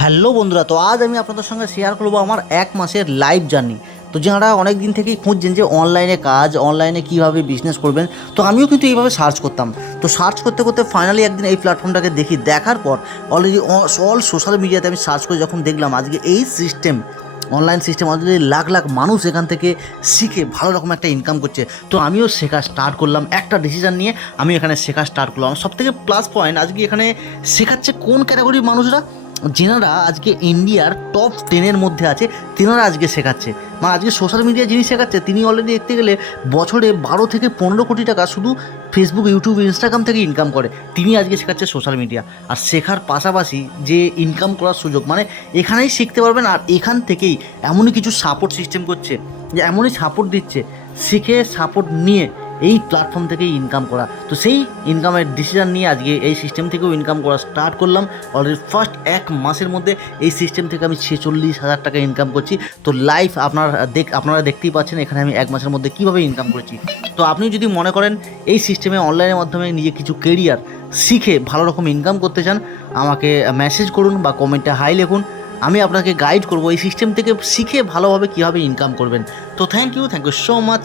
Hello বন্ধুরা, তো আজ আমি আপনাদের সঙ্গে শেয়ার করব আমার এক মাসের লাইভ জার্নি তো যারা অনেক দিন থেকেই খুঁজছেন যে অনলাইনে কাজ অনলাইনে কীভাবে বিজনেস করবেন, তো আমিও কিন্তু এইভাবে সার্চ করতাম। তো সার্চ করতে করতে ফাইনালি একদিন এই প্ল্যাটফর্মটাকে দেখি, দেখার পর অলরেডি অল সোশ্যাল মিডিয়াতে আমি সার্চ করে যখন দেখলাম, আজকে এই system online system already lakh lakh মানুষ এখান থেকে শিখে ভালো রকম একটা ইনকাম করছে। তো আমিও শেখা স্টার্ট করলাম। একটা ডিসিশন নিয়ে আমি এখানে শেখা স্টার্ট করলাম। সব থেকে প্লাস পয়েন্ট আজকে এখানে শেখাচ্ছে কোন ক্যাটাগরির মানুষরা? যেনারা আজকে ইন্ডিয়ার টপ টেনের মধ্যে আছে, তেনারা আজকে শেখাচ্ছে। মানে আজকে সোশ্যাল মিডিয়া যিনি শেখাচ্ছে, তিনি অলরেডি দেখতে গেলে বছরে বারো থেকে পনেরো কোটি টাকা শুধু ফেসবুক ইউটিউব ইনস্টাগ্রাম থেকে ইনকাম করে। তিনি আজকে শেখাচ্ছে সোশ্যাল মিডিয়া আর শেখার পাশাপাশি যে ইনকাম করার সুযোগ মানে এখানেই শিখতে পারবেন আর এখান থেকেই এমনই কিছু সাপোর্ট সিস্টেম করছে যে, এমনই সাপোর্ট দিচ্ছে, শিখে সাপোর্ট নিয়ে এই প্ল্যাটফর্ম থেকেই ইনকাম করা। তো সেই ইনকামের ডিসিশন নিয়ে আজকে এই সিস্টেম থেকেও ইনকাম করা স্টার্ট করলাম। অলরেডি ফার্স্ট এক মাসের মধ্যে এই সিস্টেম থেকে আমি ছেচল্লিশ হাজার টাকা ইনকাম করছি। তো লাইফ আপনার দেখ, আপনারা দেখতেই পাচ্ছেন, এখানে আমি এক মাসের মধ্যে কীভাবে ইনকাম করেছি। তো আপনি যদি মনে করেন, এই সিস্টেমে অনলাইনের মাধ্যমে নিজে কিছু কেরিয়ার শিখে ভালো রকম ইনকাম করতে চান, আমাকে মেসেজ করুন বা কমেন্টে হাই লিখুন। আমি আপনাকে গাইড করব এই সিস্টেম থেকে শিখে ভালোভাবে কীভাবে ইনকাম করবেন। তো thank you thank you so much